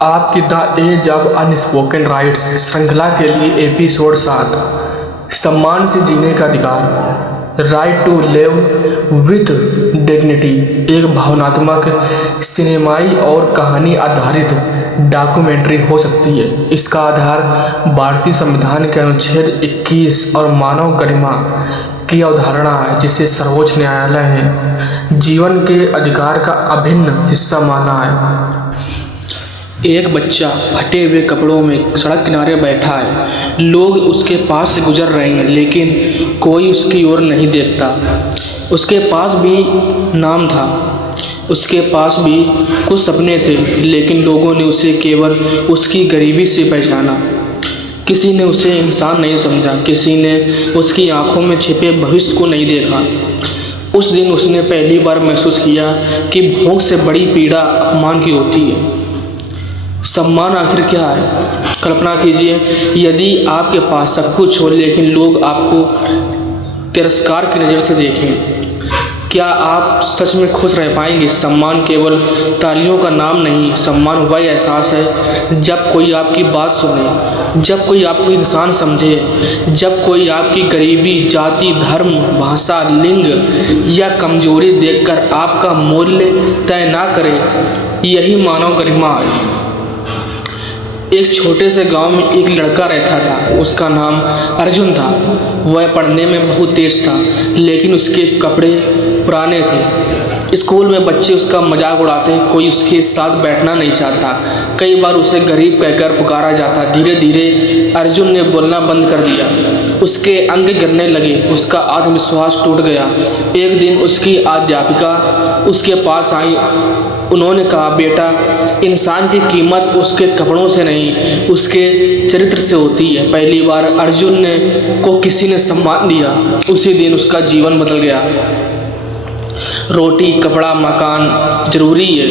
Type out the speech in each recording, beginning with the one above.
आपकी the age of unspoken rights श्रृंखला के लिए एपिसोड 7 सम्मान से जीने का अधिकार, right to live with dignity एक भावनात्मक, सिनेमाई और कहानी आधारित डॉक्यूमेंट्री हो सकती है। इसका आधार भारतीय संविधान के अनुच्छेद 21 और मानव गरिमा की अवधारणा है, जिसे सर्वोच्च न्यायालय ने जीवन के अधिकार का अभिन्न हिस्सा माना है। एक बच्चा फटे हुए कपड़ों में सड़क किनारे बैठा है। लोग उसके पास से गुजर रहे हैं, लेकिन कोई उसकी ओर नहीं देखता। उसके पास भी नाम था, उसके पास भी कुछ सपने थे, लेकिन लोगों ने उसे केवल उसकी गरीबी से पहचाना। किसी ने उसे इंसान नहीं समझा, किसी ने उसकी आंखों में छिपे भविष्य को नहीं देखा। उस दिन उसने पहली बार महसूस किया कि भूख से बड़ी पीड़ा अपमान की होती है। सम्मान आखिर क्या है? कल्पना कीजिए, यदि आपके पास सब कुछ हो लेकिन लोग आपको तिरस्कार की नज़र से देखें, क्या आप सच में खुश रह पाएंगे? सम्मान केवल तालियों का नाम नहीं, सम्मान वह एहसास है जब कोई आपकी बात सुने, जब कोई आपको इंसान समझे, जब कोई आपकी गरीबी, जाति, धर्म, भाषा, लिंग या कमजोरी देखकर आपका मूल्य तय ना करे। यही मानव गरिमा है। एक छोटे से गांव में एक लड़का रहता था। उसका नाम अर्जुन था। वह पढ़ने में बहुत तेज था, लेकिन उसके कपड़े पुराने थे। स्कूल में बच्चे उसका मजाक उड़ाते, कोई उसके साथ बैठना नहीं चाहता। कई बार उसे गरीब कहकर पुकारा जाता। धीरे धीरे अर्जुन ने बोलना बंद कर दिया। उसके अंग गिरने लगे, उसका आत्मविश्वास टूट गया। एक दिन उसकी अध्यापिका उसके पास आई। उन्होंने कहा, बेटा, इंसान की कीमत उसके कपड़ों से नहीं, उसके चरित्र से होती है। पहली बार अर्जुन को किसी ने सम्मान दिया। उसी दिन उसका जीवन बदल गया। रोटी, कपड़ा, मकान जरूरी है,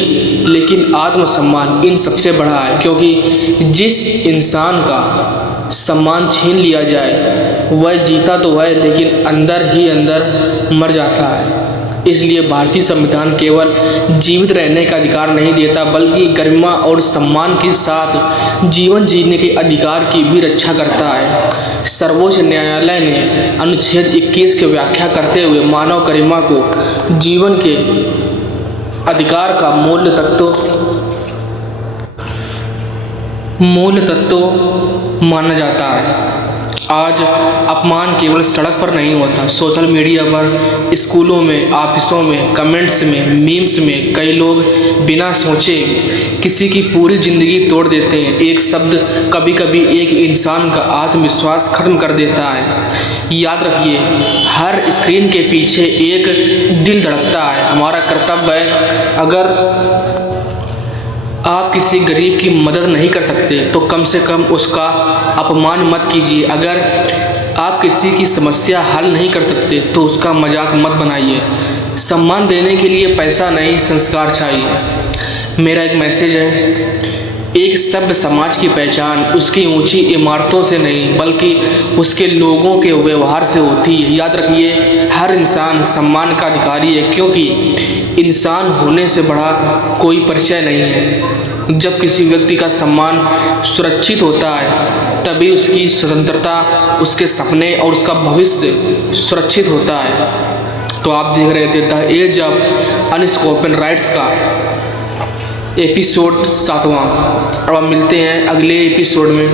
लेकिन आत्मसम्मान इन सबसे बड़ा है, क्योंकि जिस इंसान का सम्मान छीन लिया जाए वह जीता तो है, लेकिन अंदर ही अंदर मर जाता है। इसलिए भारतीय संविधान केवल जीवित रहने का अधिकार नहीं देता, बल्कि गरिमा और सम्मान के साथ जीवन जीने के अधिकार की भी रक्षा करता है। सर्वोच्च न्यायालय ने अनुच्छेद 21 की व्याख्या करते हुए मानव गरिमा को जीवन के अधिकार का मूल तत्व माना जाता है। आज अपमान केवल सड़क पर नहीं होता, सोशल मीडिया पर, स्कूलों में, ऑफिसों में, कमेंट्स में, मीम्स में कई लोग बिना सोचे किसी की पूरी ज़िंदगी तोड़ देते हैं। एक शब्द कभी कभी एक इंसान का आत्मविश्वास खत्म कर देता है। याद रखिए, हर स्क्रीन के पीछे एक दिल धड़कता है। हमारा कर्तव्य है, अगर आप किसी गरीब की मदद नहीं कर सकते तो कम से कम उसका अपमान मत कीजिए। अगर आप किसी की समस्या हल नहीं कर सकते तो उसका मजाक मत बनाइए। सम्मान देने के लिए पैसा नहीं, संस्कार चाहिए। मेरा एक मैसेज है, एक सभ्य समाज की पहचान उसकी ऊंची इमारतों से नहीं, बल्कि उसके लोगों के व्यवहार से होती है। याद रखिए, हर इंसान सम्मान का अधिकारी है, क्योंकि इंसान होने से बड़ा कोई परिचय नहीं है। जब किसी व्यक्ति का सम्मान सुरक्षित होता है, तभी उसकी स्वतंत्रता, उसके सपने और उसका भविष्य सुरक्षित होता है। तो आप देख रहे थे the age of unspoken rights का एपिसोड 7वां। अब हम मिलते हैं अगले एपिसोड में।